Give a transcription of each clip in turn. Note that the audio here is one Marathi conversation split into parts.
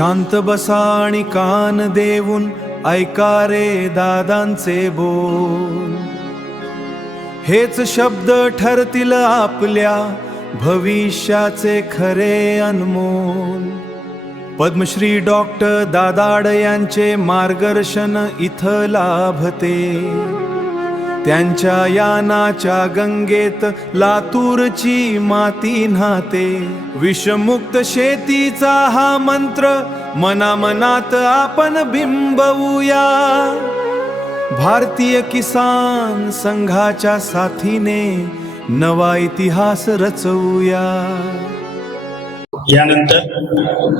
शांत बसा आणि कान देऊन ऐका रे दादांचे बोल. हेच शब्द ठरतील आपल्या भविष्याचे खरे अनमोल. पद्मश्री डॉक्टर दादाड यांचे मार्गदर्शन इथं लाभते. त्यांच्या यानाच्या गंगेत लातूरची माती न्हाते. विषमुक्त शेतीचा हा मंत्र मनामनात आपण बिंबवूया. भारतीय किसान संघाच्या साथीने नवा इतिहास रचवूया. यानंतर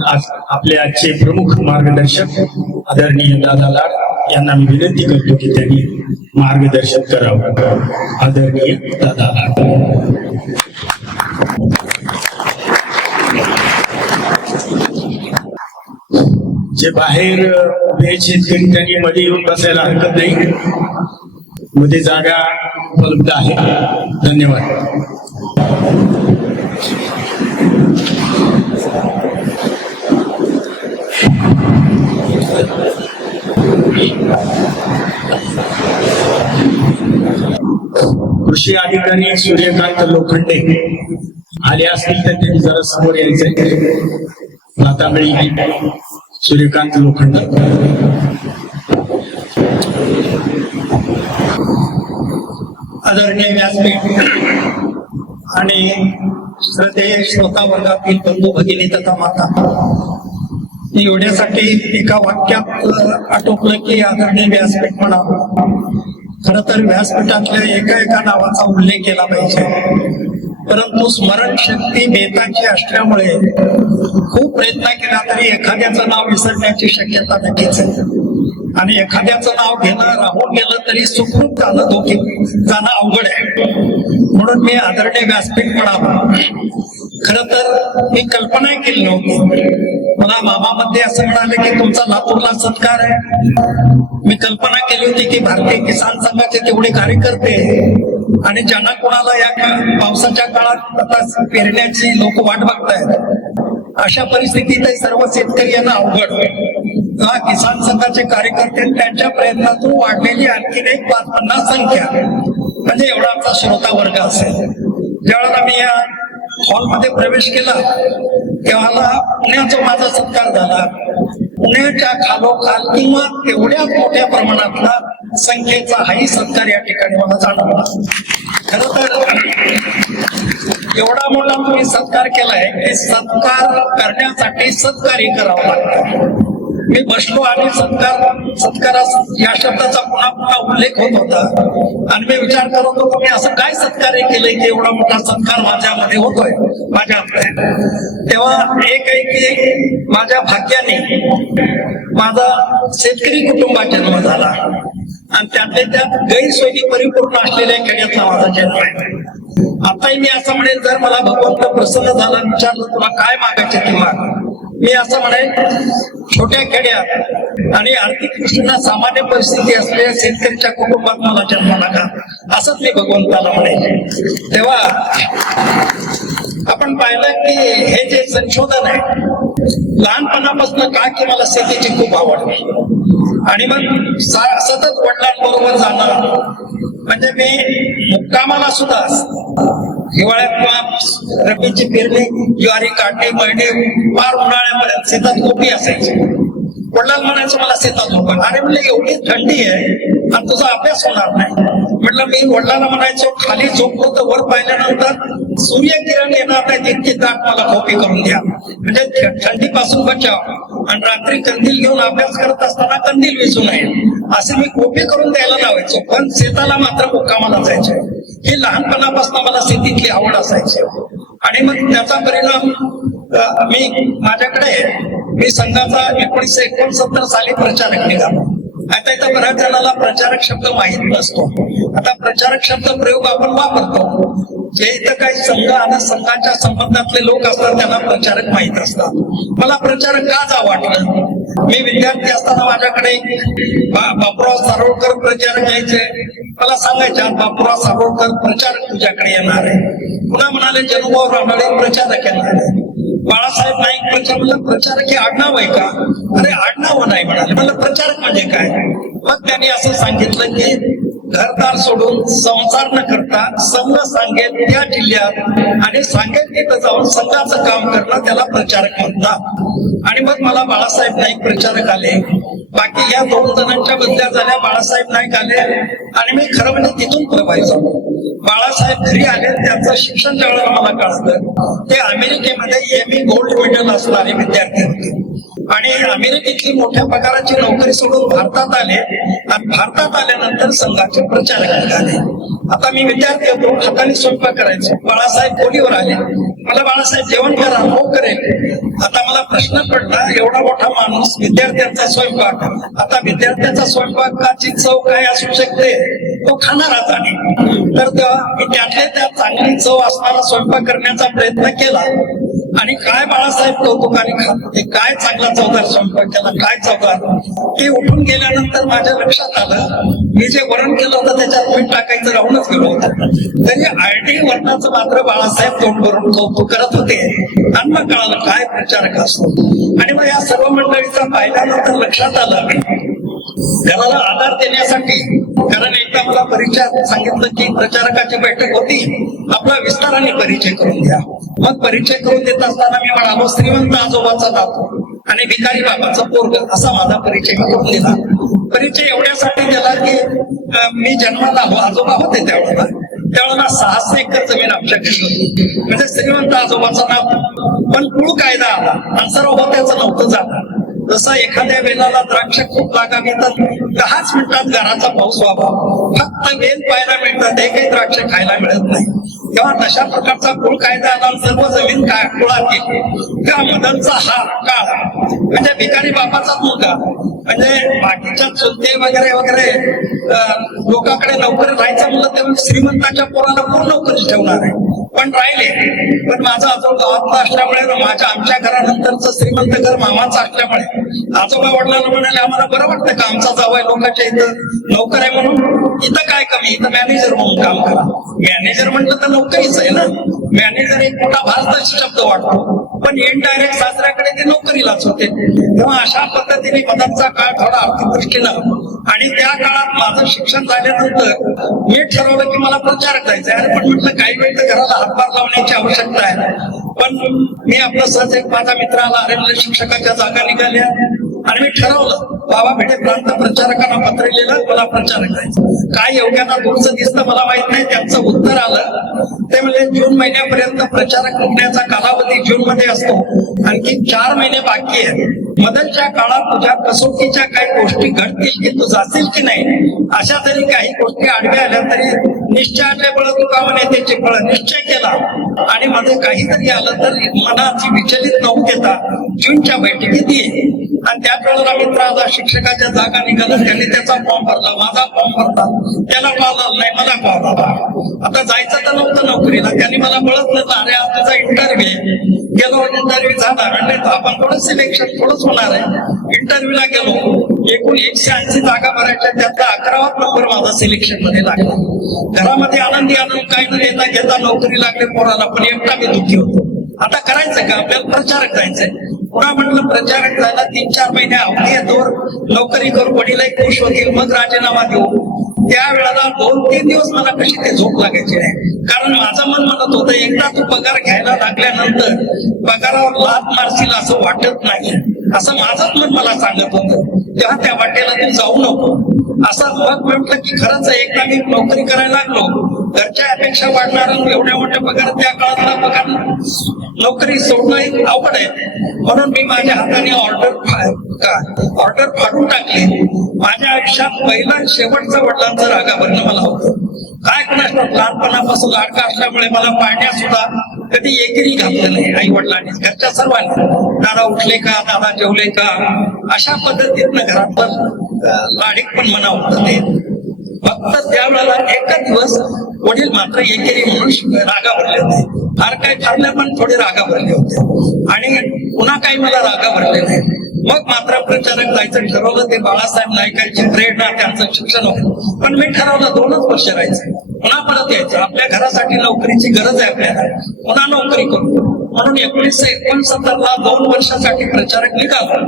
आज आपले आजचे प्रमुख मार्गदर्शक आदरणीय दादा लाड यांना मी विनंती करतो की त्यांनी मार्गदर्शन करावं. आदरणीय दादा लाड. जे बाहेर उभे शेतकरी त्यांनी मध्ये येऊन बसायला हरकत नाही. मध्ये जागा उपलब्ध आहे. धन्यवाद. कृषी अधिकारी सूर्यकांत लोखंडे आले असतील तर त्यांनी जरा समोर यायचंय. नातांबळी सूर्यकांत लोखंडे. आदरणीय व्यासपीठ आणि श्रद्धेय श्रोता वर्गातील बंधू भगिनी तथा माता, एवढ्यासाठी एका वाक्यात आटोपलं की आदरणीय व्यासपीठ म्हणावं. खर तर व्यासपीठातल्या एका नावाचा उल्लेख केला पाहिजे, परंतु स्मरणशक्ती बेताची असल्यामुळे खूप प्रयत्न केला तरी एखाद्याचं नाव विसरण्याची शक्यता नक्कीच आहे. आणि एखाद्याचं नाव घेणं राहून गेलं तरी सुखरूप जाणं अवघड आहे. म्हणून मी आदरणीय व्यासपीठ म्हणावं. खर तर मी कल्पना केली नव्हती. मला मामामध्ये असं म्हणाले की तुमचा लातूरला सत्कार आहे. मी कल्पना केली होती की भारतीय किसान संघाचे तेवढे कार्यकर्ते आणि ज्यांना कोणाला या पावसाच्या काळात आता पेरण्याची लोक वाट बघतायत, अशा परिस्थितीत सर्व शेतकरी यांना अवघड. किसान संघाचे कार्यकर्ते त्यांच्या प्रयत्नातून वाढलेली आणखीन एक 50 संख्या म्हणजे एवढा आमचा श्रोता वर्ग असेल. ज्यावेळेला मी या हॉलमध्ये प्रवेश केला तेव्हा पुण्याचा माझा सत्कार झाला. पुण्याच्या खालोखाल किंवा तेवढ्याच मोठ्या प्रमाणातला संख्येचा हाही सत्कार या ठिकाणी मला जाणवला. खर तर एवढा मोठा तुम्ही सत्कार केलाय की सत्कार करण्यासाठी सत्कार्य करावं लागतं. मी बसलो आणि सत्कारास या शब्दाचा पुन्हा पुन्हा उल्लेख होत होता आणि मी विचार करत होतो मी असं काय सत्कार्य केलंय की एवढा मोठा सत्कार माझ्यामध्ये होतोय माझ्या हातात. तेव्हा एक आहे की माझ्या भाग्याने माझा शेतकरी कुटुंबात जन्म झाला आणि त्यातल्या त्यात गैरसोयी परिपूर्ण असलेल्या खेड्यातला माझा जन्म आहे. आताही मी असं म्हणेल, जर मला भगवंत प्रसन्न झाला विचारलं तुला काय मागायचे ते माग, मी असं म्हणेल छोट्या खेड्यात आणि आर्थिक दृष्टीने सामान्य परिस्थिती असलेल्या शेतकऱ्याच्या कुटुंबात मला जन्म नका, असंच मी भगवंताला म्हणेल. तेव्हा आपण पाहिलं की हे जे संशोधन आहे, लहानपणापासून का की मला शेतीची खूप आवड आणि मग सतत वडिलांबरोबर जाणं. म्हणजे मी मुक्कामाला सुद्धा हिवाळ्यात रब्बीची पेरणी, ज्वारी काढणे, मळणे, फार उन्हाळ्यापर्यंत शेतात कोपी असायची. वडिलांना म्हणायचं मला शेतात झोपा. अरे म्हणलं एवढी थंडी आहे आणि तुझा अभ्यास होणार नाही. म्हटलं मी वडिलांना म्हणायचो खाली झोपलो तर वर पाहिल्यानंतर सूर्यकिरण येणार नाही तितकी दाट मला खोपी करून द्या, म्हणजे थंडीपासून बचाव. आणि रात्री कंदील घेऊन अभ्यास करत असताना कंदील विझू नये असे मी खोपी करून द्यायला लावायचो. पण शेताला मात्र मुक्कामाला जायचे. ही लहानपणापासून मला शेतीतली आवड असायची आणि मग त्याचा परिणाम मी संघाचा 1969 साली प्रचारक निघालो. आता इथं बऱ्याच जणांना प्रचारक शब्द माहीत नसतो. आता प्रचारक शब्द प्रयोग आपण वापरतो. जे इथं काही संघ आणि संघाच्या संबंधातले लोक असतात त्यांना प्रचारक माहीत असतात. मला प्रचारक का जा वाटलं, मी विद्यार्थी असताना माझ्याकडे बापूराव सारोळकर प्रचारक यायचे. मला सांगायचे बापूराव सारोळकर प्रचारक तुझ्याकडे येणार आहे. पुन्हा म्हणाले जनुभाऊ रानडे प्रचारक येणार आहे. बाळासाहेब नाईक म्हणलं प्रचारक हे आडनाव आहे का? अरे आडनाव नाही म्हणाले. म्हणलं प्रचारक म्हणजे काय? मग त्यांनी असं सांगितलं की घरदार सोडून संसार न करता संघ सांगेल त्या जिल्ह्यात आणि सांगेल तिथं जाऊन संघाचं काम करणं त्याला प्रचारक म्हणतात. आणि मग मला बाळासाहेब नाईक प्रचारक आले. बाकी या 2 जणांच्या बदल्या झाल्या, बाळासाहेब नाईक आले आणि मी खरं म्हणजे तिथून प्रभावित झालो. बाळासाहेब घरी आले, त्यांचं शिक्षण ज्या वेळेला मला कळलं ते अमेरिकेमध्ये ME गोल्ड मेडल असणारे विद्यार्थी होते आणि अमेरिकेतली मोठ्या पगाराची नोकरी सोडून भारतात आले आणि भारतात आल्यानंतर संघाचे प्रचारक निघाले. आता मी विद्यार्थी होतो, हाताने स्वयंपाक करायचो. बाळासाहेब खोलीवर आले, मला बाळासाहेब जेवण करा. हो करेल. आता मला प्रश्न पडला, एवढा मोठा माणूस विद्यार्थ्यांचा स्वयंपाक, आता विद्यार्थ्यांचा स्वयंपाकाची चव काय असू शकते? तो खाणाराच आहे. तर मी त्यातल्या त्यात चांगली चव असणारा स्वयंपाक करण्याचा प्रयत्न केला आणि काय बाळासाहेब कौतुकाने खात होते, काय चांगला चवदार स्वयंपाक केला, काय चवदार. ते उठून गेल्यानंतर माझ्या लक्षात आलं मी जे वरण केलं होतं त्याच्यात मीठ टाकायचं राहूनच गेलो होतं. तरी आरटी वर्णाचं मात्र बाळासाहेब तोंड भरून कौतुक करत होते आणि मग कळालं काय प्रचारक असतो. आणि मग या सर्व मंडळीचा पाहिल्यानंतर लक्षात आलं घराला आधार देण्यासाठी, कारण एकदा मला परिचयात सांगितलं की प्रचारकाची बैठक होती, आपला विस्ताराने परिचय करून द्या. मग परिचय करून देत असताना मी म्हणालो श्रीमंत आजोबाचा नातू आणि भिकारी बाबाचा पोरग असा माझा परिचय करून दिला. परिचय एवढ्यासाठी दिला की मी जन्माला आजोबा होते त्यावेळेला 600 एकर जमीन आमच्या घरी होती. म्हणजे श्रीमंत आजोबाचा नाव. पण कुळ कायदा आला आणि सर्व होत्याचं नव्हतं झालं. जसा एखाद्या वेलाला द्राक्ष खूप लागावी तर 10च मिनिटात घराचा पाऊस व्हावा, फक्त वेल पाहायला मिळतात, एकही द्राक्ष खायला मिळत नाही. तेव्हा तशा प्रकारचा कुळ कायदा आला, सर्व जमीन काय कुळात गेली. त्या मदनचा हा काळ म्हणजे भिकारी बापाचाच मुलगा, म्हणजे बाकीच्या चुलते वगैरे वगैरे लोकांकडे नोकरी राहायचं म्हणलं तेव्हा श्रीमंताच्या पोराला कोण नोकरी ठेवणार आहे? पण राहिले. पण माझा आजोबा गावातला असल्यामुळे आमच्या घरानंतरचं श्रीमंत घर मामाचं असल्यामुळे आजोबा वडिलांना म्हणाले आम्हाला बरं वाटतं का आमचा जावई लोकांच्या इथं नोकर आहे म्हणून, इथं काय कमी, इथं मॅनेजर म्हणून काम करा. मॅनेजर म्हटलं तर नोकरीच आहे ना. मॅनेजर एक मोठा भारताचा शब्द वाटतो, पण इनडायरेक्ट सासऱ्याकडे ते नोकरीलाच होते. तेव्हा अशा पद्धतीने मदनचा काळ थोडा आर्थिक दृष्टीनं आणि त्या काळात माझं शिक्षण झाल्यानंतर मी ठरवलं की मला प्रचारक जायचंय. अरे पण म्हटलं काही वेळ तर घराला हातभार लावण्याची आवश्यकता आहे. पण मी आपलं सहज एक माझा मित्र आला, अरे म्हणजे शिक्षकाच्या जागा निघाल्या आणि मी ठरवलं बाबा भेडे प्रांत प्रचारकांना पत्र लिहिलं मला प्रचारक जायचं. काय योग्याना दूरचं दिसतं मला माहित नाही. त्यांचं उत्तर आलं ते म्हणजे जून महिन्यापर्यंत प्रचारक निघण्याचा कालावधी जून मध्ये असतो, आणखी 4 महिने बाकी आहेत. मदनच्या काळात तुझ्या कसोटीच्या काही गोष्टी घडतील की तू जाशील की नाही, अशा तरी काही गोष्टी आडव्या आल्या तरी निश्चयाचे फळ तुका म्हणे त्याचे फळ. निश्चय केला आणि मध्ये काहीतरी आलं तर मनाची विचलित न देता जूनच्या बैठकीत ये. आणि त्याच वेळेला मित्राचा शिक्षकाच्या जागा निघाला, त्यांनी त्याचा फॉर्म भरला, माझा फॉर्म भरला, त्याला कॉल आला नाही, मला कॉल आला. आता जायचं तर नव्हतं नोकरीला, त्यांनी मला बळत नव्हतं, अरे आज तुझा इंटरव्ह्यू गेलो, इंटरव्ह्यू झाला म्हणजे आपण थोडं सिलेक्शन थोडंच होणार आहे. इंटरव्ह्यूला गेलो, एकूण 180 जागा भरायच्या, त्यातला 11वा नंबर माझा सिलेक्शन मध्ये लागला. घरामध्ये आनंदी आनंद काही न देता घेता नोकरी लागली पोराला, पण एकटा मी दुःखी होतो. आता करायचं का, आपल्याला प्रचारक जायचंय. पुन्हा म्हटलं प्रचारक जायला 3-4 महिने आपली तोवर नोकरी करू, वडीलही खुश होतील, मग राजीनामा देऊ. त्यावेळेला 2-3 दिवस मला कशी ते झोप लागायची नाही, कारण माझं मन म्हणत होतं एकदा तू पगार घ्यायला लागल्यानंतर पगारावर लाथ मारशील असं वाटत नाही, असं माझंच मन मला सांगत होतं. तेव्हा त्या वाटेला तू जाऊ नको असं मग म्हटलं की खरंच एकदा मी नोकरी करायला लागलो, घरच्या अपेक्षा वाढणार, एवढ्या मोठ्या पगार त्या काळातला पगार नोकरी सोडणं अवघड आहे. म्हणून मी माझ्या हाताने ऑर्डर फाडून टाकली. माझ्या आयुष्यात पहिला शेवटचा वडिलांचं रागा भरणं मला होतं. काय कोणाच लहानपणापासून लाडका असल्यामुळे मला पाळण्यात सुद्धा कधी एकेरी घातलं नाही आई वडिलांनी, घरच्या सर्वांनी. दादा उठले का, दादा जेवले का, अशा पद्धतीनं घरात लाडीक पण मना होतं ते. फक्त त्यावेळेला एकच दिवस वडील मात्र एकेरी म्हणून रागा भरले होते. फार काही ठरल्या पण थोडे रागा भरले होते आणि पुन्हा काही मला रागा भरले नाही. मग मात्र प्रचारक जायचं ठरवलं. ते बाळासाहेब नाईकांची प्रेरणा, त्यांचं शिक्षण होतं. पण मी ठरवलं 2च वर्ष राहायचं, पुन्हा परत यायचं. आपल्या घरासाठी नोकरीची गरज आहे आपल्याला, पुन्हा नोकरी करू. म्हणून 1969ला 2 वर्षासाठी प्रचारक निघाला.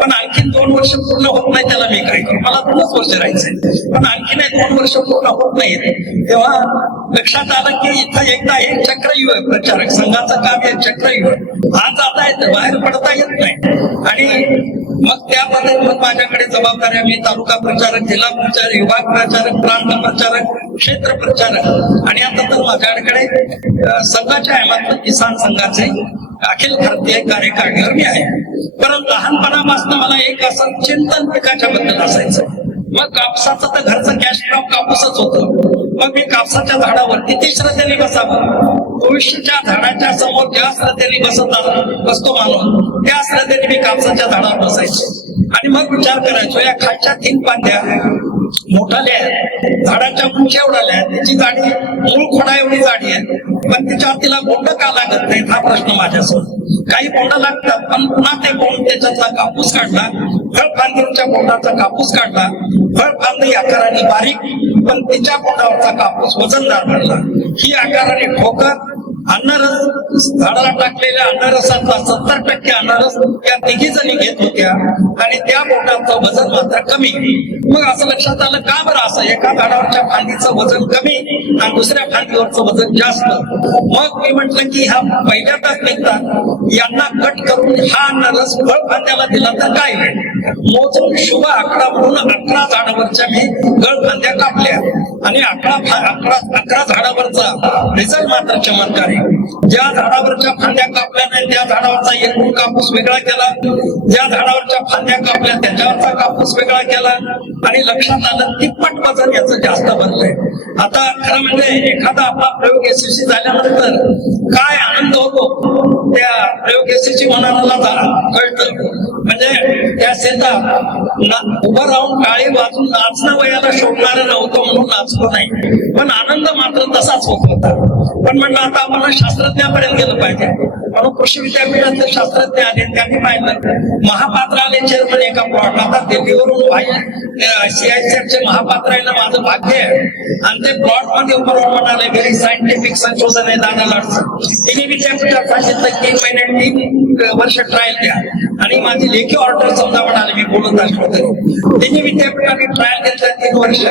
पण आणखीन 2 वर्ष पूर्ण होत नाही, त्याला मी काय करू, मला 2च वर्ष राहायचंय. पण आणखीन 2 वर्ष पूर्ण होत नाहीत तेव्हा लक्षात आलं की इथं एकदा हे चक्रव्यूह आहे, प्रचारक संघाचं काम हे चक्रव्यूह. आज जाता येतं, बाहेर पडता येत नाही. आणि मग त्यामध्ये मग माझ्याकडे जबाबदाऱ्या, मी तालुका प्रचारक, जिल्हा प्रचारक, विभाग प्रचारक, प्रांत प्रचारक, क्षेत्र प्रचारक, आणि आता तर माझ्याकडे संघाच्या आयमातलं किसान संघाचे अखिल भारतीय कार्यकारिणीवर मी आहे. परंतु लहानपणापासून मला एक असं चिंतन पिकाच्या बद्दल असायचं. मग कापसाचं तर घरचं कॅश क्रॉप कापूसच होतं. मग मी कापसाच्या झाडावर किती श्रद्धेने बसावं, तुळशीच्या झाडाच्या समोर ज्या श्रद्धेने बसतो माणूस, त्या श्रद्धेने मी कापसाच्या झाडावर बसायचो. आणि मग विचार करायचो, या खालच्या 3 फांद्या मोठाल्या आहेत, झाडाच्या उंची एवढाल्या आहेत, त्याची जाडी मूळ खोडा एवढी जाडी आहे, पण तिला बोंड का लागत नाहीत हा प्रश्न माझ्यासमोर. काही बोंड लागतात, पण पुन्हा ते बोंड त्याच्यातला कापूस काढला, फळफांदीच्या बोंडाचा कापूस काढला, फळफांदी आकाराने बारीक पण तिच्या बोंडावरचा कापूस वजनदार बनला. ही आकाराने ठोकर, अन्नरस, झाडाला टाकलेल्या अन्नरसातला 70% अन्नरस त्या 3 जणी घेत होत्या आणि त्या बोटाचं वजन मात्र कमी. मग असं लक्षात आलं, का बरं असं, एका झाडावरच्या फांदीचं वजन कमी आणि दुसऱ्या फांदीवरचं वजन जास्त. मग मी म्हटलं की ह्या पहिल्यांदाच निघतात, यांना कट करून हा अन्नरस फळफांद्याला दिला तर काय होईल. मोजून शुभ आकडा म्हणून 11 झाडावरच्या मी गळफांद्या कापल्या आणि 11 झाडावरचा रिझल्ट मात्र चमत्कारी. ज्या झाडावरच्या फांद्या कापल्या नाही त्या झाडावरचा एकूण कापूस वेगळा केला, ज्या झाडावरच्या फांद्या कापल्या त्याच्यावरचा कापूस वेगळा केला, आणि लक्षात आलं तिप्पट वजन याचं जास्त बनलंय. आता खरं म्हणजे एखादा आपला प्रयोग यशस्वी झाल्यानंतर काय आनंद होतो त्या प्रयोग यशस्वी मनाला कळतं. म्हणजे त्या शेतात उभं राहून टाळी वाजून नाचणं वयाला शोधणारं नव्हतं म्हणून नाचलो नाही, पण आनंद मात्र तसाच होत होता. पण म्हणलं आता आपण शास्त्रज्ञापर्यंत गेलं पाहिजे, म्हणून कृषी विद्यापीठातले शास्त्रज्ञ आले, त्यांनी पाहिलं महापात्र आले चेअरमन एका प्लॉट. आता दिल्लीवरून CICFचे महापात्र आहे ना, माझं भाग्य आहे. आणि ते प्लॉट मध्ये उभं राहून म्हणाले व्हेरी सायंटिफिक संशोधन आहे दादा लाडचं. तिने विद्यापीठात सांगितलं 3 महिने 3 वर्ष ट्रायल द्या, आणि माझी लेखी ऑर्डर समजा म्हणाले मी बोलत असलो तरी. तिने विद्यापीठाने ट्रायल घेतल्या 3 वर्ष,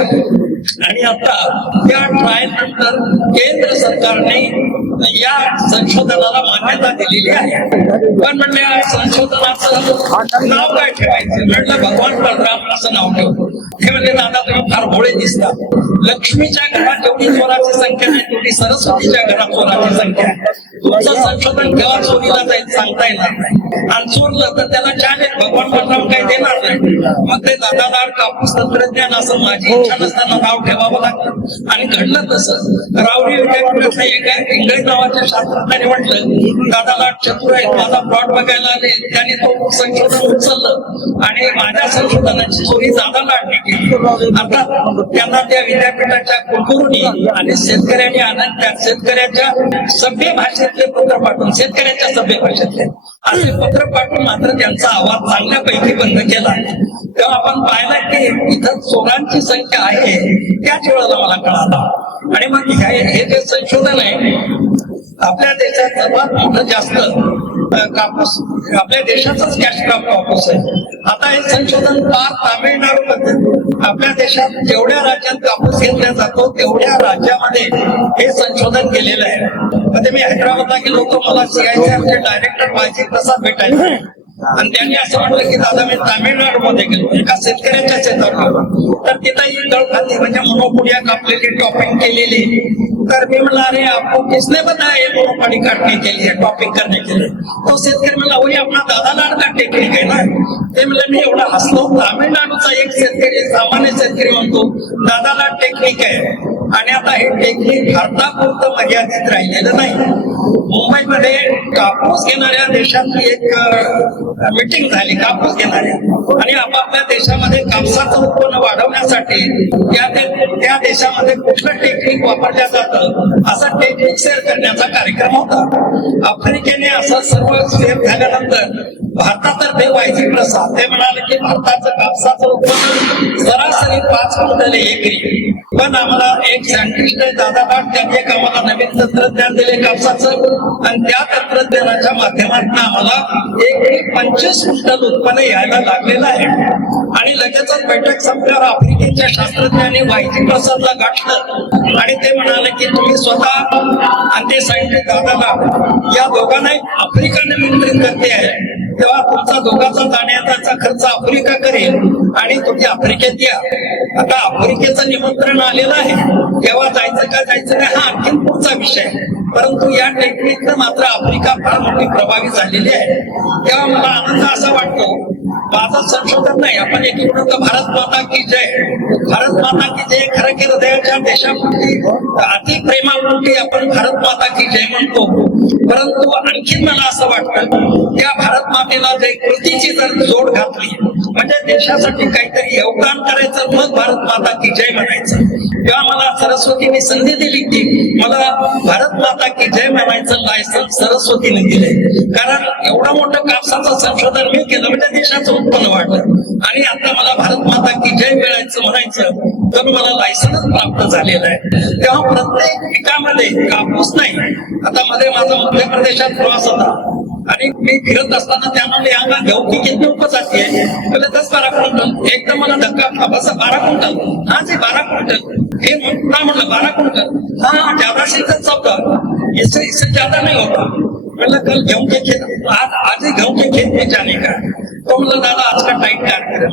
आणि आता त्या ट्रायल नंतर केंद्र सरकारने या संशोधनाला मान्यता दिलेली आहे. पण म्हणलं या संशोधनाचं नाव काय ठेवायचं, म्हटलं भगवान बलराम असं नाव ठेवतो. हे म्हणजे दादा तुम्ही फार भोळे दिसता, लक्ष्मीच्या घरात जेवढी चोराची संख्या नाही तेवढी सरस्वतीच्या घरात चोराची संख्या आहे. तुमचं संशोधन केव्हा चोरीला जाईल सांगता येणार नाही, आणि चोरलं तर त्याला चॅलेंज भगवान बलराम काही देणार नाही. मग ते दादादार कापूस तंत्रज्ञान असं माझी इच्छा नसताना नाव ठेवावं लागतं, आणि घडलं तसं. रावरी विद्यापीठातल्या एका इंग्रज नावाच्या शास्त्रज्ञाने म्हटलं दादाला चतुर आहेत, माझा प्लॉट बघायला आले, त्याने तो संशोधन उचललं आणि माझ्या संशोधनाची चोरी दादाला केली. आता त्यांना त्या विद्यापीठाच्या कुलगुरूंनी आणि शेतकऱ्यांनी आनंद, त्या शेतकऱ्याच्या सभ्य भाषेतले पत्र पाठवून, शेतकऱ्याच्या सभ्य भाषेतले असे पत्र पाठवून मात्र त्यांचा आवाज चांगल्यापैकी बंद केला. तेव्हा आपण पाहिलं की इथं चोरांची संख्या आहे, त्याच वेळेला मला कळालं. आणि मग हे जे संशोधन आहे, आपल्या देशात सर्वात मोठं जास्त कापूस आपल्या देशाचाच कॅश क्रॉप कापूस आहे. आता हे संशोधन पार तामिळनाडूमध्ये, आपल्या देशात जेवढ्या राज्यात कापूस घेतला जातो तेवढ्या राज्यामध्ये हे संशोधन केलेलं आहे. म्हणजे मी हैदराबादला गेलो होतो, मला CICFचे डायरेक्टर वायजी प्रसाद भेटायचे, आणि त्यांनी असं म्हटलं की दादा मी तामिळनाडूमध्ये गेलो, एका शेतकऱ्याच्या शेतावर, तर तिथं गळफांदी म्हणजे मोनोपोडिया कापलेली, टॉपिंग केलेली. तर मी म्हणला अरे आपको किसने बताया मोनोपोडी काटने के लिए, टॉपिंग करने के लिए. तो शेतकरी म्हणला वही आपला दादा लाड का टेक्निक आहे ना. ते म्हणलं मी एवढा हसलो. तामिळनाडूचा एक शेतकरी, सामान्य शेतकरी म्हणतो दादा लाड टेक्निक आहे, आणि आता हे टेक्निक भारतापुरतं मर्यादित राहिलेलं नाही. मुंबईमध्ये कापूस घेणाऱ्या देशातली एक मीटिंग झाली, कापूस घेणाऱ्या, आणि आपापल्या देशामध्ये कापसाचं उत्पन्न वाढवण्यासाठी त्या देशामध्ये कुठलं टेक्निक वापरल्या जातं असा टेक्निक शेअर करण्याचा कार्यक्रम होता. आफ्रिकेने असं सर्व शेअर झाल्यानंतर भारतातर्फे वायजी प्रसाद ते म्हणाले की भारताचं कापसाचं उत्पन्न सरासरी 5 क्विंटल एकरी. पण आम्हाला एक सायंटिस्ट आहे दादा लाड, त्यांनी एक आम्हाला नवीन तंत्रज्ञान दिले कापसाचं. आणि त्या तंत्रज्ञानाच्या माध्यमातून आम्हाला एकरी 25 क्विंटल उत्पन्न यायला लागलेलं आहे. आणि लगेचच बैठक संपल्यावर आफ्रिकेच्या शास्त्रज्ञांनी वाहिनी प्रसादला गाठलं आणि ते म्हणाले की तुम्ही स्वतः आणि ते सायंटिस्ट दादाला या दोघांनाही आफ्रिका निमंत्रित करते आहे, तेव्हा तुमचा दोघांचा जाण्याचा खर्च आफ्रिका करेल आणि तुम्ही आफ्रिकेत या. आता आफ्रिकेचं निमंत्रण आलेलं आहे, तेव्हा जायचं का जायचं नाही हा आणखी पुढचा विषय. परंतु या टेक्निकनं मात्र आफ्रिका फार मोठी प्रभावी झालेली आहे. तेव्हा मला आनंद असा वाटतो, माझं संशोधन नाही, आपण एक म्हणतो भारत माता की जय, भारत माता की जय. खरं की हृदयाच्या देशापुरती अति प्रेमापुरती आपण भारत माता की जय म्हणतो. परंतु आणखी मला असं वाटतं त्या भारत मातेला जय कृतीची जर जोड घातली म्हणजे देशासाठी काहीतरी योगदान करायचं, मग भारत माता की जय म्हणायचं. तेव्हा मला सरस्वतीने संधी दिली की मला भारत माता की जय म्हणायचं लायसन्स सरस्वतीने दिले. कारण एवढं मोठं कापसाचं संशोधन मी केलं म्हणजे देशाचं उत्पन्न वाढलं आणि आता मला भारत माता की जय मिळायचं म्हणायचं तर मला लायसन्स प्राप्त झालेलं आहे. तेव्हा प्रत्येक पिकामध्ये कापूस नाही. आता मध्ये माझा मध्य प्रदेशात प्रवास होता आणि मी फिरत असताना त्यामुळे यांना गवती किती उपजाती आहे, 10-12 क्विंटल. एकदम मला धक्का बसा 12 क्विंटल, हा जी 12 क्विंटल हे म्हणलं 12 क्विंटल हाँ ज्यादा से चौथा, इससे ज्यादा नहीं होता. मतलब कल गेहूं के खेत आज ही गेहूं के खेत में जाने का. तो मतलब दादा आज का टाइम क्या करें,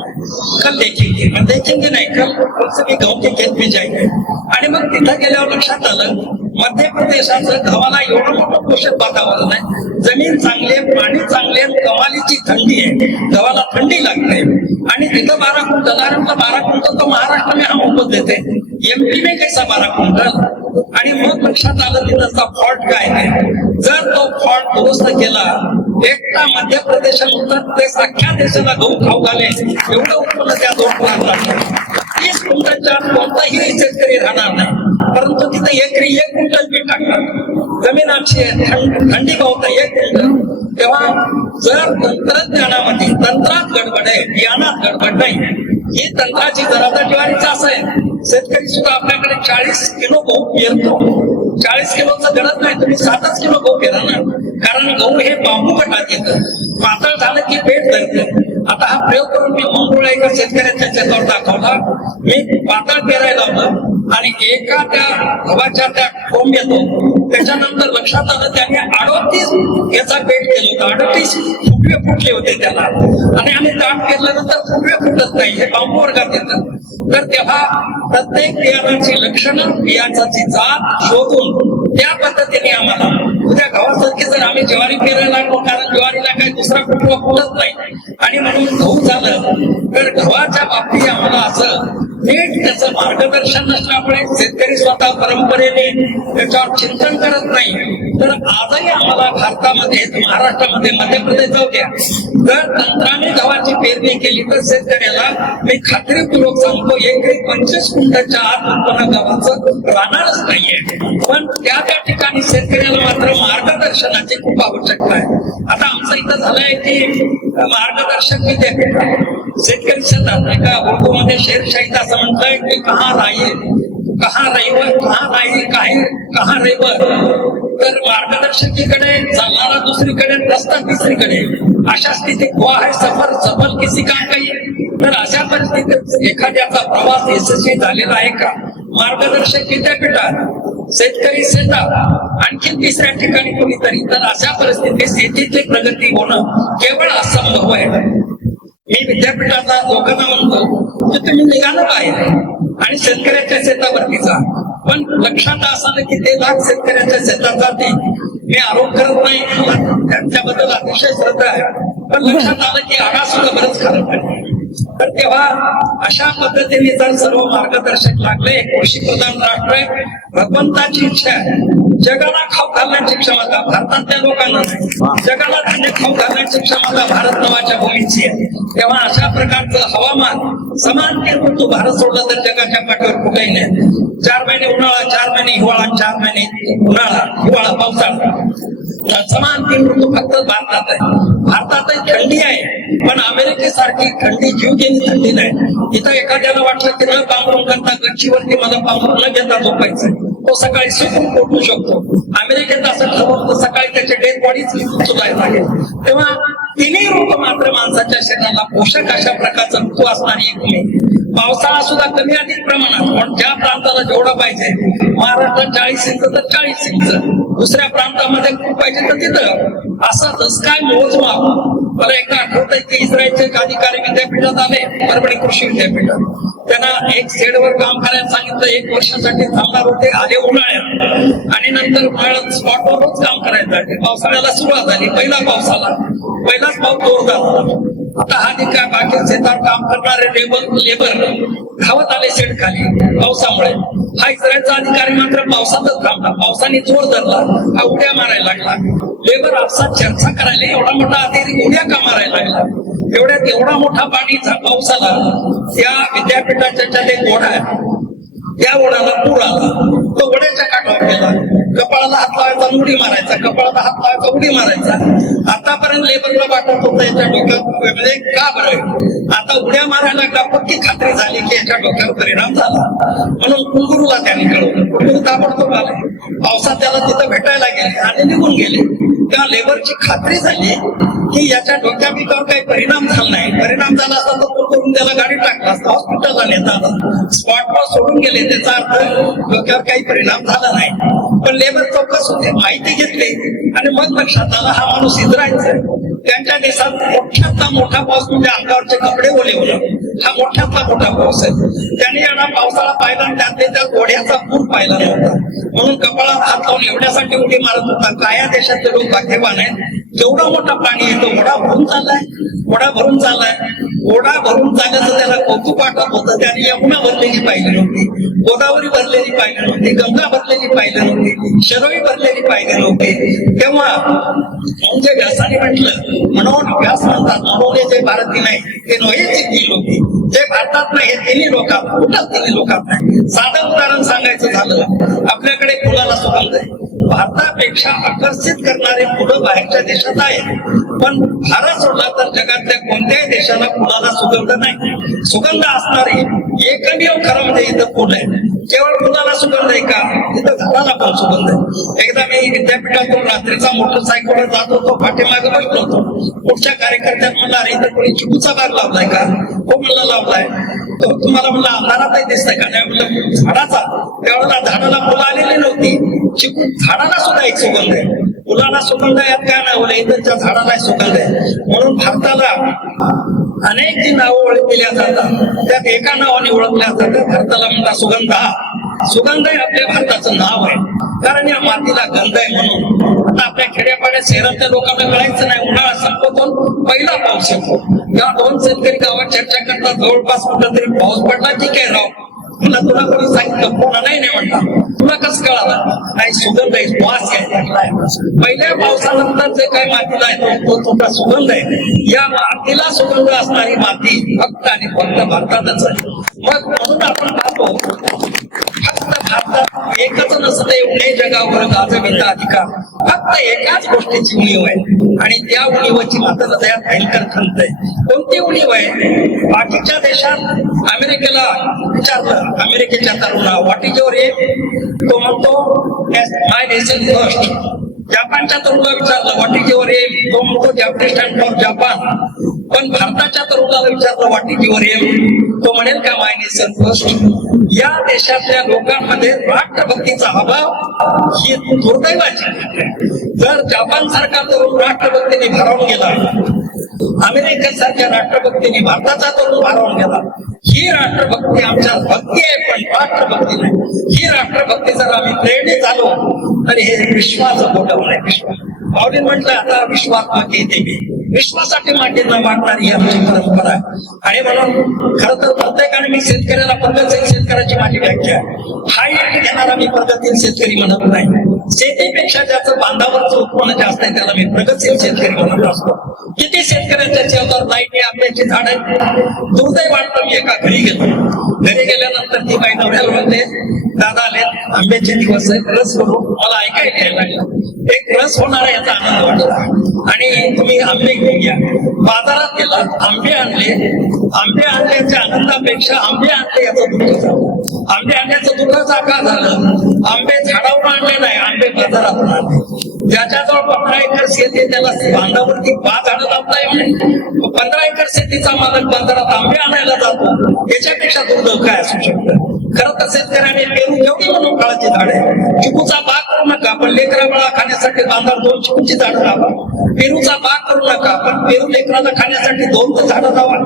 कल देखेंगे. मैं देखेंगे नाही, कल से भी गेहूं के खेत में जाएंगे. आणि मग तिथं गेल्यावर लक्षात आलं मध्य प्रदेशाचं गव्हाला एवढं मोठं पोषक वातावरण आहे, जमीन चांगली आहे, पाणी चांगले आहे, कमालीची थंडी आहे, गव्हाला थंडी लागते आणि तिथं 12 क्विंटल. अरे 12 क्विंटल तो महाराष्ट्र में हम उपज देते, एमपी में कैसा 12 क्विंटल. आणि मग लक्षात आलं तिथंचा फॉल्ट काय आहे. जर तो फॉल्ट दुरुस्त केला, एकटा मध्य प्रदेश आणि उत्तर प्रदेश अख्ख्या देशाला गहू खाऊ घाले एवढं उत्पन्न त्या 2 क्विंटल. 30 क्विंटलच्या कोणताही शेतकरी राहणार नाही. परंतु तिथे एकरी 1 क्विंटल पीक टाकतात, जमीन आमची थंडी बहुत आहे 1 क्विंटल. तेव्हा जर तंत्रज्ञानामध्ये तंत्रात गडबड आहे, बियाणात गडबड नाही, ही तंत्राची जरा ज्वारीचं असं आहे. शेतकरी सुद्धा आपल्याकडे 40 किलो गहू पेरतो, 40 किलोचं गरज नाही, तुम्ही 7च किलो गहू पेरणार. कारण गहू हे बांबू गटात येतं, पातळ झालं की पेट धरतं. आता हा प्रयोग करून मी मंगोळा एका शेतकऱ्याच्या शेतावर दाखवला. मी पातळ पेरायला लावलं आणि एका त्या गव्हाच्या त्या कोंब येतो, त्याच्यानंतर लक्षात आलं त्याने 38 याचा पेट केलं होतं, 38 फुटवे फुटले होते त्याला. आणि आम्ही ताट पेरल्यानंतर फुटवे फुटत नाही, हे बांबू वर्गात येतं. तर तेव्हा प्रत्येक बियाणाची लक्षणं, बियाणाची जात शोधून त्या पद्धतीने आम्हाला उद्या गव्हासारखी जर आम्ही ज्वारी पेरायला लागलो, कारण ज्वारीला काही दुसरा कुठला फुटत नाही आणि म्हणून गहू झालं, तर गव्हाच्या बाबतीत आम्हाला असं नीट त्याचं मार्गदर्शन नसल्यामुळे शेतकरी स्वतः परंपरेने त्याच्यावर चिंतन करत नाही. तर आजही आम्हाला भारतामध्ये महाराष्ट्रामध्ये मध्य प्रदेश जाऊ द्या, जर तंत्राने गव्हाची पेरणी केली तर शेतकऱ्याला मी खात्रीपूर्वक सांगतो एकरी 25 क्विंटलच्या आत उत्पन्न गव्हाचं राहणारच नाहीये. पण त्या ठिकाणी शेतकऱ्याला मात्र मार्गदर्शनाची खूप आवश्यकता आहे. आता आमचं इथं झालंय की मार्गदर्शक विद्यापीठ शेतकरी शेतात एका उर्दू मध्ये शेरशाहीत असं म्हणतंय की कहा राही कहा रहिवर कहा राही कहा रहिवर. तर मार्गदर्शकीकडे चालणारा दुसरीकडे रस्ता तिसरीकडे, अशा स्थितीत हुआ है सफर सफल किसी काम काही. तर अशा परिस्थितीत एखाद्याचा प्रवास यशस्वी झालेला आहे का. मार्गदर्शक विद्यापीठात शेतकरी शेतात आणखी तिसऱ्या ठिकाणी कोणीतरी, तर अशा परिस्थितीत शेतीची प्रगती होणं केवळ असंभव आहे. मी विद्यापीठाचा लोकांना म्हणतो की तुम्ही निघालं बाहेर आणि शेतकऱ्याच्या शेतावरती जा, पण लक्षात असं की ते लाख शेतकऱ्याच्या शेतात जाते. मी आरोप करत नाही, त्यांच्याबद्दल अतिशय श्रद्धा आहे, पण लक्षात आलं की आडा सुद्धा बरंच खराब आहे. तर तेव्हा अशा पद्धतीने जर सर्व मार्गदर्शक लागले, कृषी प्रधान राष्ट्र आहे, भगवंताची इच्छा आहे जगाला खाऊ घालण्याची क्षमता भारतातल्या लोकांना नाही, जगाला धान्य खाऊ घालण्याची क्षमता भारत नावाच्या भूमीची आहे. तेव्हा अशा प्रकारचं हवामान समान ऋतू भारत सोडला तर जगाच्या पाठीवर कुठेही नाही. 4 महिने उन्हाळा, 4 महिने हिवाळा, 4 महिने उन्हाळा, हिवाळा, पावसाळा, समान 3 ऋतू फक्त भारतात आहे. भारतातही थंडी आहे, पण अमेरिकेसारखी थंडी जीव घेणी थंडी नाही. इथं एखाद्याला वाटलं की न पांघरून करता गच्चीवरती मला पांघरून न घेता झोपायचं, तो सकाळी सुकून पोटू शकतो. अमेरिकेत असं ठरवलं सकाळी त्याची डेड बॉडीच सुधायला लागेल. तेव्हा तिन्ही ऋतू मात्र माणसाच्या शरीराला पोषक अशा प्रकारचा ऋतू असणारी एक भूमी. पावसाळा सुद्धा कमी अधिक प्रमाणात, पण ज्या प्रांताला जेवढा पाहिजे, महाराष्ट्रात 40 इंच तर 40 इंच, दुसऱ्या प्रांतामध्ये खूप पाहिजे तर तिथं असं जसं काय मोजमाप. मला एकदा आठवतंय की इस्रायलचे एक अधिकारी विद्यापीठात आले, परभणी कृषी विद्यापीठात. त्यांना एक शेडवर काम करायला सांगितलं, 1 वर्षासाठी थांबणार होते. आले उन्हाळ्यात आणि नंतर उन्हाळ्यात स्पॉटवरच काम करायला लागले. पावसाळ्याला सुरुवात झाली, पहिलाच पाऊस जोरदार झाला. आता हा काय बाकी शेतात काम करणारे लेबर धावत आले शेड खाली पावसामुळे. हा इस्रायलचा अधिकारी मात्र पावसातच थांबला. पावसाने जोर धरला, हा उड्या मारायला लागला. लेबर आपसात चर्चा करायला, एवढा मोठा अधिकारी उड्या का मारायला लागला? एवढ्यात एवढा मोठा पाणी पाऊस आला, त्या विद्यापीठाच्या ज्यात एक ओढा आहे, त्या ओढ्याला पूर आला. तो ओढ्याच्या काठावर गेला. कपाळाला हात लावायचा, उडी मारायचा, कपाळाला हात लावायचा, उडी मारायचा. आतापर्यंत लेबरला वाटत होतं याच्या डोक्यात म्हणजे का बरं, आता उड्या मारायला लागला. पक्की खात्री झाली की याच्या डोक्यावर परिणाम झाला. म्हणून कुंगुरूला त्याने कळवलं. कुंगुरू ताबडतोब आले. पावसात त्याला तिथं भेटायला गेले आणि निघून गेले. त्या लेबरची खात्री झाली की याच्या डोक्या पिकावर काही परिणाम झाला नाही. परिणाम झाला असता तर तो करून त्याला गाडी टाकला असता, हॉस्पिटलला नेता आला. स्पॉटवर सोडून गेले, त्याचा अर्थ डोक्यावर काही परिणाम झाला नाही. पण लेबर चौकस होते, माहिती घेतली आणि मग लक्षात आला हा माणूस इस्रायलचा आहे. त्यांच्या देशात मोठ्यातला मोठा पाऊस म्हणजे अंगावरचे कपडे ओले होणं, हा मोठ्यातला मोठा पाऊस आहे. त्याने एवढा पावसाळा पाहिला आणि त्यातले त्या ओढ्याचा पूर पाहिला नव्हता. म्हणून कपाळात हात लावून एवढ्यासाठी उडी मारत होता. काय या देशातले लोक भाग्यवान आहेत, जेवढा मोठा पाणी येतो, ओढा भरून चाललाय, ओढा भरून चाललाय. ओढा भरून चालल्याचं त्याला कौतुक वाटत होतं. त्याने यमुना भरलेली पाहिली नव्हती, गोदावरी भरलेली पाहिली नव्हती, गंगा भरलेली पाहिली नव्हती, शरवी भरलेली पाहिली नव्हती. तेव्हा म्हणजे व्यासाने म्हटलं, म्हणून व्यास म्हणतात म्हणून जे भारती नाही ते नव्हेची ती लोकी, जे भारतात नाही हे तिन्ही लोकात, कुठंच तिन्ही लोकात नाही. साधं उदाहरण सांगायचं झालं, आपल्याकडे फुलाला सुगंध आहे. भारतापेक्षा आकर्षित करणारे फुलं बाहेरच्या देशात आहेत, पण भारत सोडला तर जगातल्या कोणत्याही देशाला फुलाला सुगंध नाही. सुगंध असणारे एकमेव खरं म्हणजे इथं फुल आहे. केवळ फुलाला सुगंध आहे का, तिथं झाडाला पण सुगंध आहे. एकदा मी विद्यापीठातून रात्रीचा मोटरसायकलवर जात होतो, पाठीमागे बसलो होतो. पुढच्या कार्यकर्त्यात म्हणला, अरे इथं कोणी चिकूचा बाग लावलाय का? हो म्हणला लावलाय. तुम्हाला म्हणलं अंधारातही दिसतंय का? नाही म्हणलं झाडाचा. त्यावेळेला झाडाला फुलं आलेली नव्हती. चिकू झाडाला सुद्धा एक सुगंध आहे, फुलाला सुगंध यात काय नाही बोला, इथं झाडाला सुगंध आहे. म्हणून भारताला अनेक जी नावं ओळखल्या जातात, त्यात एका नावाने ओळखल्या जातात. भारताला म्हणतात सुगंध. हा सुगंध आहे आपल्या भारताचं नाव आहे, कारण या मातीला गंध आहे. म्हणून आता आपल्या खेड्यापाड्यात शहरातल्या लोकांना कळायचं नाही, उन्हाळा संपतो पहिला पाऊस येतो. तेव्हा 2 शेतकरी गावात चर्चा करतात, जवळपास कुठं तरी पाऊस पडला की काय राव, तुला कोणी सांगितलं? कोणा नाही म्हणता, तुला कसं कळाला? नाही सुगंध आहे, वास आहे. पहिल्या पावसानंतर जे काही मातीला येतो तो तुझा सुगंध आहे. या मातीला सुगंध असणारी माती फक्त आणि फक्त भारतातच आहे. मग म्हणून आपण पाहतो फक्त भारतात एकच नसते उणे जगावर गाजविता अधिकार, फक्त एकाच गोष्टीची उणीव आहे आणि त्या उणीवची मात्र हृदयात भयंकर खंत आहे. कोणती उणीव आहे? बाकीच्या देशात अमेरिकेला विचारलं, अमेरिकेच्या तरुणा व्हॉट इज युअर एम, तो म्हणतो माय नेशन फर्स्ट. जपानच्या तरुणाला विचारलं व्हॉट इज युअर एम, तो म्हणतो जॅपनीज स्टँड फॉर जपान. पण भारताच्या तरुणाला विचारलं व्हॉट इज युअर एम, तो म्हणेल का माय नेशन फर्स्ट. या देशातल्या लोकांमध्ये राष्ट्रभक्तीचा अभाव ही दुर्दैवाची गोष्ट आहे. जर जपान सारखा तरुण राष्ट्रभक्तीने भारावून गेला, अमेरिकेसारख्या राष्ट्रभक्तीने भारताचा तरुण भारावून गेला, ही राष्ट्रभक्ती आमच्या भक्ती आहे पण राष्ट्रभक्ती नाही. ही राष्ट्रभक्ती जर आम्ही प्रेरित झालो तर हे विश्वाचं गोठवण आहे. विश्वास पावलीन म्हटलं, आता विश्वास मागे देवी, विश्वासाठी मागेंना मागणारी ही आमची परंपरा आहे. आणि म्हणून खरं तर प्रत्येकाने मी शेतकऱ्याला प्रगतशील शेतकऱ्याची माझी व्याख्या आहे. हा एक घेणारा मी प्रगतशील शेतकरी म्हणत नाही. शेतीपेक्षा ज्याचं बांधावरचं उत्पन्न जास्त आहे त्याला मी प्रगतशील शेतकरी म्हणत असतो. किती शेतकऱ्यांच्या शेतात लाईट आंब्याची झाड आहेत. दुर्दैव वाटतं, मी एका घरी गेलो, घरी गेल्यानंतर ती बाई नवऱ्याला म्हणते, दादा आले आंब्याचे दिवस आहेत, रस करू. मला ऐकायला यायला लागलं, एक रस होणार याचा आनंद वाटला. आणि तुम्ही आंबे घ्या. बाजारात गेला, आंबे आणल्याच्या आनंदापेक्षा आंबे आणले याचं दुःख झालं. आंबे आणण्याचं दुःखाचा का झालं? आंबे झाडावरून आणले नाही, आंबे बाजारातून आणले. ज्याच्याजवळ 15 एकर शेती आहे त्याला बांधावरती 5 झाडं लावता येऊ नये. 15 एकर शेतीचा मालक बाजारात आंबे आणायला जातो, याच्यापेक्षा दुर्दैव काय असू शकतं? खरं तर शेतकऱ्याने पेरू एवढी म्हणून काळाची झाडे, चिकूचा बाग करू नका, पण लेकरा बाळा खाण्यासाठी बांधावर 2 चिकूची झाडं लावा. पेरूचा बाग करू नका, पण पेरू लेकराला खाण्यासाठी 2 झाडं लावा.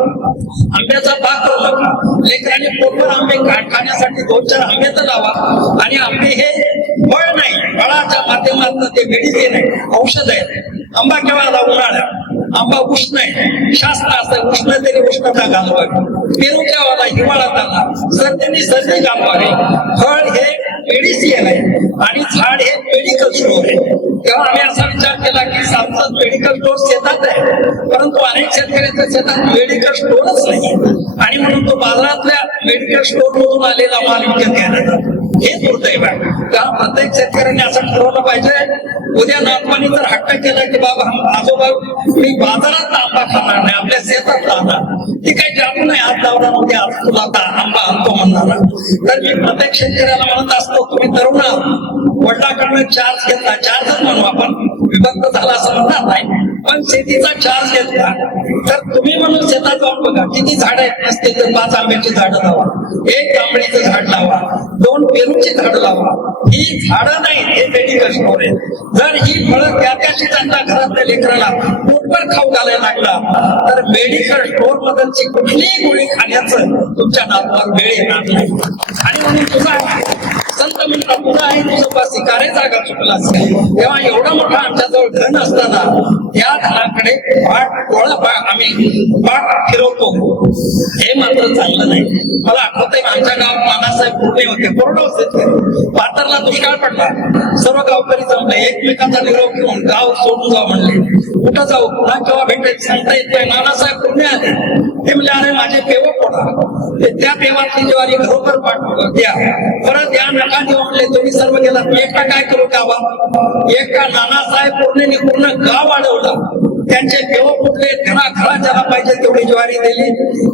आंब्याचा बाग करू नका, लेकराने पोटभर आंबे खाण्यासाठी 2-4 आंबे तर लावा. आणि आंबे हे फळ नाही, फळाच्या माध्यमातून ते मेडिसिन आहे, औषध आहे. आंबा केव्हा उन्हाळ्यात, आंबा उष्ण आहे, शास्त्र असं उष्णतेने उष्णता घालवावी. पेरू केव्हा हिवाळ्यात आला, सर्दीने सर्दी घालवावी. फळ हे मेडिसिन आहे आणि झाड हे मेडिकल स्टोअर आहे. तेव्हा आम्ही असा विचार केला की सातचं मेडिकल स्टोअर शेतात आहे, परंतु अनेक शेतकऱ्यांच्या शेतात मेडिकल स्टोअरच नाही, आणि म्हणून तो बाजारातल्या मेडिकल स्टोअर मधून आलेला माल विकत घ्यायला जातो. हे दुर्दैव आहे. तेव्हा प्रत्येक शेतकऱ्याने असं ठरवलं पाहिजे, उद्या नातवानी जर हट्ट केला की बाबा आजोबा मी बाजारात आंबा खाणार नाही, आपल्या शेतात राहणार, ती काही जादू नाही, आज लावणार होते, आज तुला आंबा आणतो म्हणणार. तर मी प्रत्येक शेतकऱ्याला म्हणत असतो, तुम्ही तरुण वडिलांकडनं चार्ज घेतला, चार्जच म्हणू आपण, विभक्त झाला असं म्हणणार नाही, पण शेतीचा चार्ज घेतला तर तुम्ही म्हणून शेतात जाऊन बघा किती झाडं आहेत. नसते तर 5 आंब्याची झाडं लावा, 1 जांभळीचं झाड लावा, 2 पेरूची झाडं लावा. ही झाडं नाही, हे मेडिकल स्टोअर आहे. जर ही फळं त्याशी त्यांच्या घरातल्या लेकराला पोटभर खाऊ घालायला लागला तर मेडिकल स्टोअर मधली कुठलीही गोळी खाण्याचं तुमच्या नातवावर वेळ येणार नाही. आणि म्हणून तुझा संत म्हणतात, तुझा आहे तुझं पासी कार्य जागा चुकला असेल. तेव्हा एवढा मोठा आमच्याजवळ धन असताना त्या धनाकडे आम्ही पाठ फिरवतो, हे मात्र चांगलं नाही. मला आठवतंय आमच्या गावात नानासाहेब पूर्णे होते, कोरडे होते, पातरला दुष्काळ पडला, सर्व गावकरी जमले, एकमेकांचा निरोप घेऊन गाव सोडून जाऊ म्हणले. कुठं जाऊ, पुन्हा केव्हा भेटायचं सांगता येत नाही. नानासाहेब पूर्णे आले, ते म्हणले अरे माझे पेव पोडा, त्या पेवातली ज्वारी घरोघर पाठवलं द्या, परत या नका देऊ म्हणले. तुम्ही सर्व गेला, मी एकटा काय करू गावात? एका नानासाहेब पूर्णेने पूर्ण गाव वाढवलं, त्यांचे पेव फुटले, घरा ज्याला पाहिजे तेवढी ज्वारी दिली.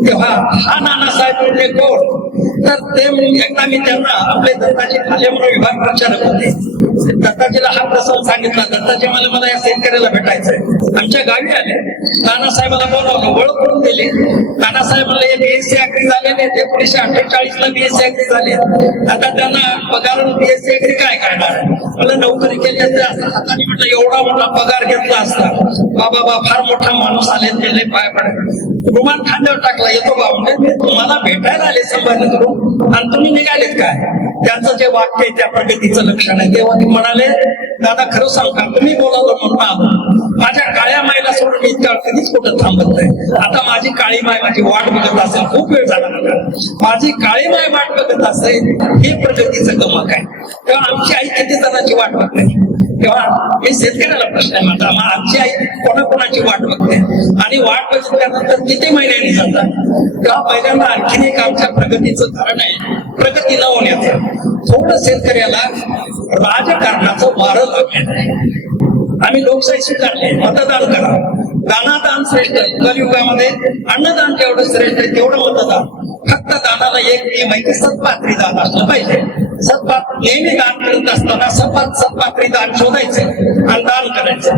तेव्हा हा नानासाहेब पूर्णे कोण? तर ते एकदा मी त्यांना आपले दत्ताजी खाले म्हणून विभाग प्रचारक होते, दत्ताजीला हा प्रसंग सांगितला. दत्ताजी मला या शेतकऱ्याला भेटायचंय. आमच्या गावी आले, नानासाहेबाला बोलावलं, ओळख करून दिली. नानासाहेब म्हणले हे बीएससी अग्री झालेले, 1948 ला बीएससी अग्री झाले, आता त्यांना पगार बीएससी अग्री काय करणार? मला नोकरी केली असते असं हाताने म्हटलं, एवढा मोठा पगार घेतला असता. बाबा फार मोठा माणूस आले, गेले पाय पडे, रुमाल खांद्यावर टाकला, येतो बा म्हणजे मी तुम्हाला भेटायला आले संभाजी करून आणि तुम्ही निघालेत काय? त्यांचं जे वाक्य आहे त्या प्रगतीचं लक्षण आहे. तेव्हा ते म्हणाले, दादा खरं सांगा, तुम्ही बोलावलं म्हणून आलो. माझ्या काळ्या मायला सोडून मी इतका कधीच कुठं थांबत नाही. आता माझी काळी माय माझी वाट बघत असेल, खूप वेळ झाला मला, माझी काळी माय वाट बघत असेल, हे प्रगतीचं गमक आहे. तेव्हा आमची आई किती जणांची वाट बघते? तेव्हा मी शेतकऱ्याला प्रश्न आहे माझा, आमची आई कोणाकोणाची वाट बघते आणि वाट बघितल्यानंतर किती महिन्यांनी जातात? तेव्हा पहिल्यांदा आणखीन एक आमच्या प्रगतीचं कारण आहे, प्रगती न होण्याचं. थोडं शेतकऱ्याला राजकारणाचं वारं लागलं. आम्ही लोकशाही स्वीकारली, मतदान करा, दानादान श्रेष्ठ. कलियुगामध्ये अन्नदान जेवढं श्रेष्ठ आहे तेवढं मतदान. फक्त दानाला एक नियम आहे की सत्पात्री दान असलं पाहिजे. नेहमी दान करत असताना सत्पात्री दान शोधायचं आणि दान करायचं.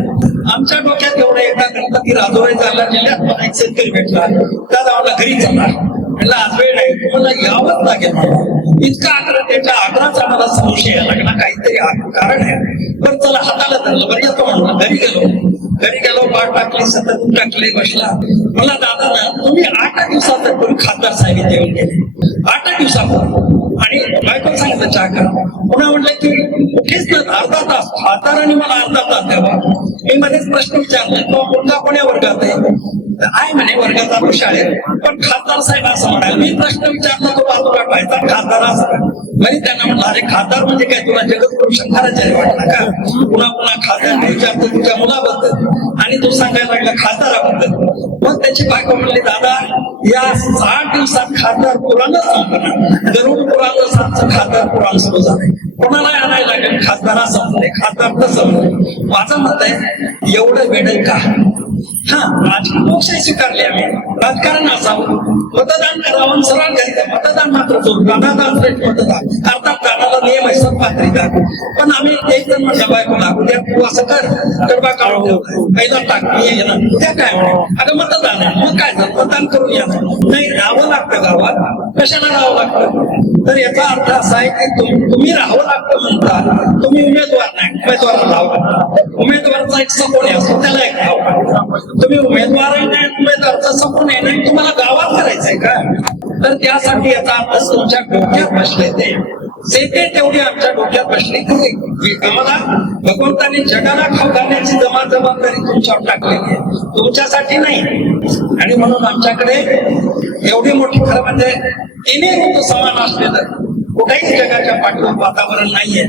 आमच्या डोक्यात एवढं, एकदा गणपती राजोरी जालना जिल्ह्यात मला एक शेतकरी भेटला, त्या आम्हाला घरी चालणार, म्हटलं आज वेळ नाही, तुम्हाला यावंच लागेल. इतका आग्रह, त्याच्या आग्रहाचा मला संशय लागला, काहीतरी कारण आहे. पण चला हाताला धरलं, बरं येतो म्हणलं. घरी गेलो, पाठ टाकली, सतत टाकले, बसला. मला दादा ना तुम्ही 8 दिवसात खासदार साहेब येऊन गेले, 8 दिवसापूर्वी, आणि बायको सांगितलं चहा करा. पुन्हा म्हटलं की कुठेच ना अर्धा तास, खासदारांनी मला अर्धा तास द्यावा. मी मध्येच प्रश्न विचारला, तो मुलगा कोण्या वर्गात आहे म्हणे वर्गात जातो शाळेत, पण खासदार साहेब असं म्हणाले. मी प्रश्न विचारला, तो बाजूला पाहायचा, खासदार असं म्हणजे त्यांना म्हटलं अरे खासदार म्हणजे काय, तुला जगद्गुरु शंकराचार्य वाटला का? पुन्हा खासदार विचारतो तुझ्या मुलाबद्दल आणि तू सांगायला लागला खासदाराबद्दल. मग त्याची बायको म्हणली, दादा या 60 दिवसात खासदार पुराण संपणार, गरुड पुराण खासदार पुराण सुरू झालंय. कोणाला आणायला लागेल? खासदार संपले, खासदार तर संपले. माझं मत आहे एवढं वेळ का? हा राजकीय लोकशाही स्वीकारली आम्ही, राजकारण असावं, मतदान करावं, सरळ घ्यायचं, मतदान मात्र करू, दादा श्रेष्ठ मतदान, अर्थात दादाला नियम आहे सत्पात्रिता. पण आम्ही एक जण म्हणलं बायकोला, उद्या तू असं कर, गरबा काढून ठेव, पहिला टाक, मी येणार, उद्या काय म्हणे, अगं मतदान आहे, मग काय झालं, मतदान करून येणार नाही, राहावं लागतं गावात, कशाला राहावं लागतं? तर याचा अर्थ असा आहे की तुम्ही राहावं लागतं म्हणता, तुम्ही उमेदवार नाही, उमेदवाराला राहावं, उमेदवाराचा एक सपोन असतो, त्याला एक राहावं, तुम्ही उमेदवारही नाही, उमेदवाराचा सपोन नाही, तुम्हाला गावात करायचंय का? तर त्यासाठी याचा अर्थ तुमच्या डोक्यात बसले ते तेवढी आमच्या डोक्यात बसली की आम्हाला भगवंतांनी जगाला खाऊ घालण्याची जबाबदारी तुमच्यावर टाकलेली आहे, तुमच्यासाठी नाही. आणि म्हणून आमच्याकडे एवढी मोठी, खरं म्हणजे तिन्ही ऋतू समान असलेलं कुठेही जगाच्या पाठीवर वातावरण नाहीये.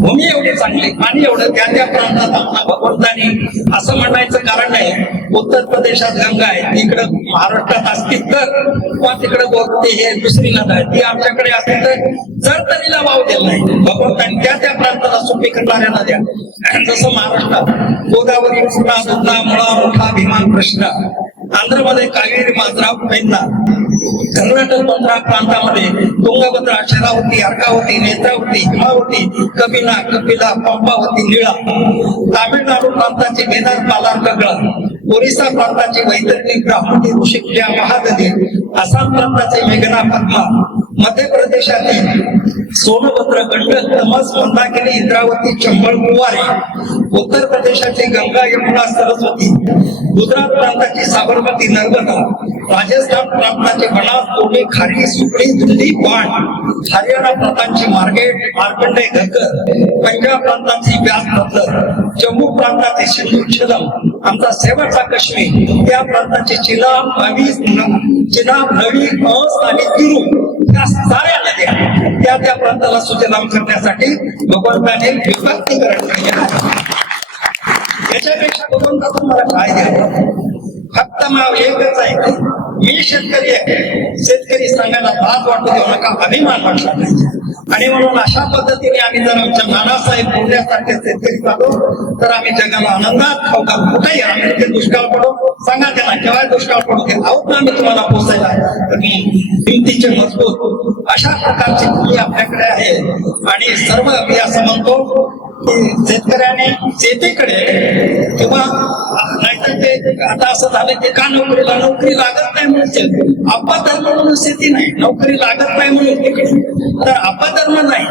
भूमी एवढी चांगली, पाणी एवढं, त्या प्रांतात आम्हाला भगवंतानी असं म्हणायचं कारण नाही. उत्तर प्रदेशात गंगा आहे, इकडं महाराष्ट्रात असतील तर, किंवा तिकडे गोमती हे दुसरी नद आहे, ती आमच्याकडे असतील तर जर तरीला वाव दिला नाही भगवंतानी त्या प्रांताला सुपीक करणाऱ्या नद्या. जसं महाराष्ट्रात गोदावरी, कृष्णा, दुधना, मुळा, मुठा, भीमा, कृष्णा, आंध्रमध्ये कावेरी, माजरा, पेन्ना, कर्नाटक प्रांतामध्ये तुंगभद्रा, शरावती, अर्कावती, नेत्रावती, हिमावती, कबिना, कपिला, पंपावती, निळा, तामिळनाडू प्रांताची वेदांत, पालार, कगळा, ओरिसा प्रांताची वैतरणी, ब्राह्मणी, ऋषिक्रिया, महानदी, आसाम प्रांताचे मेघना, पद्मा, मध्य प्रदेशातील सोनभद्र, गंडक, तमस, मंदाकिनी, इंद्रावती, चंबळ, कुवारी, उत्तर प्रदेशाची गंगा, यमुना, सरस्वती, गुजरात प्रांताची साबरमती, नर्मदा, राजस्थान प्रांताचे बनास, तोडे, खारी, सुकडी, दिल्ली, बाण, हरियाणा प्रांताची मार्गेट, मार्कंडे, घकर, पंजाब प्रांताची व्यास, पत्थर, जम्मू प्रांताचे सिंधू, झेलम, आमचा शेवटचा काश्मीर, त्या प्रांताची चिनाब, नवी, हंस आणि तिरू, या साऱ्या नद्या त्या प्रांताला सुजलाम करण्यासाठी भगवंताने विभक्तीकरण केले आहे. याच्यापेक्षा भगवंताचं मला काय द्यावं? फक्त नाव एकच आहे, मी शेतकरी आहे. शेतकरी सांगायला लाज वाटू देऊ नका, अभिमान वाटला पाहिजे. आणि म्हणून अशा पद्धतीने आम्ही जर आमच्या नानासाहेब बोलण्यासारखे शेतकरी झालो तर आम्ही जगाला आनंदात खाऊ का, कुठेही अमेरिकेत दुष्काळ पडो, सांगा त्यांना केव्हा दुष्काळ पडू दे, आहोत ना आम्ही तुम्हाला पोचायला. किमतीचे मजबूत अशा प्रकारची भूमी आपल्याकडे आहे. आणि सर्व मी असं म्हणतो की शेतकऱ्याने शेतीकडे, किंवा नाहीतर ते आता असं झालं की का नोकरी लागत नाही म्हणून अपधर्म म्हणून शेती नाही, नोकरी लागत नाही म्हणून तिकडे, तर अपधर्म नाही.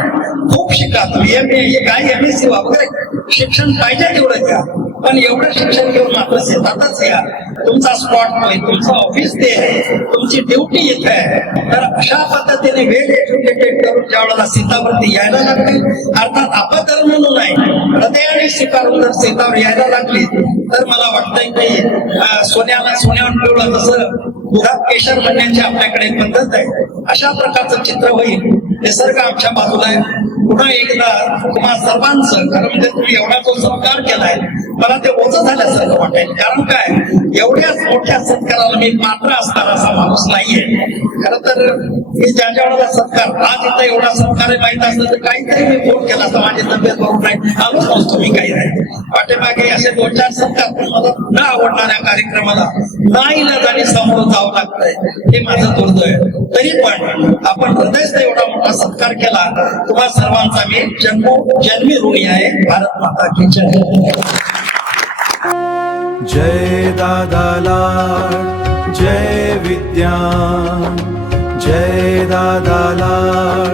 खूप शिका तुम्ही, काय MSc वगैरे शिक्षण पाहिजे तेवढं घ्या, पण एवढं शिक्षण घेऊन मात्र शेतातच या. तुमचा स्पॉट होय, तुमचं ऑफिस ते आहे, तुमची ड्युटी इथे आहे. तर अशा पद्धतीने वेल एज्युकेटेड करून ज्या वेळेला शेतावरती यायला लागते, अर्थात अपधर्म म्हणून नाही, हृदयाने स्वीकारून जर शेतावर यायला लागली तर मला वाटतंय की सोन्यावर पिवळं जसं दुधात केशर बनण्याची आपल्याकडे पद्धत आहे, अशा प्रकारचं चित्र होईल. निसर्ग आमच्या बाजूला आहे. पुन्हा एकदा तुम्हा सर्वांचं, खरं म्हणजे तुम्ही एवढा जो सत्कार केलाय, मला ते ओझं झाल्यासारखं वाटेल. कारण काय, एवढ्याच मोठ्या सत्काराला मी पात्र असणारा असा माणूस नाहीये. खरं तर मी ज्या वेळेला सत्कार, आज इथं एवढा सत्कार माहित असलं तर काहीतरी मी फोन केला असता, माझी तब्येत बरोबर नाही, आलोच नसतो मी काही नाही. पाठीमागे असे 2-4 सत्कार, पण मला न आवडणाऱ्या कार्यक्रमाला नाईलाजाने समोर जावं लागतंय, हे माझं दुर्दैव आहे. तरी पण आपण हृदयच एवढा मोठा सत्कार केला, तुम्हा सर्वांचा मी जन्मी ऋणी आहे. भारत माता की जय. जय दादा लाड, जय विज्ञान, जय दादा लाड.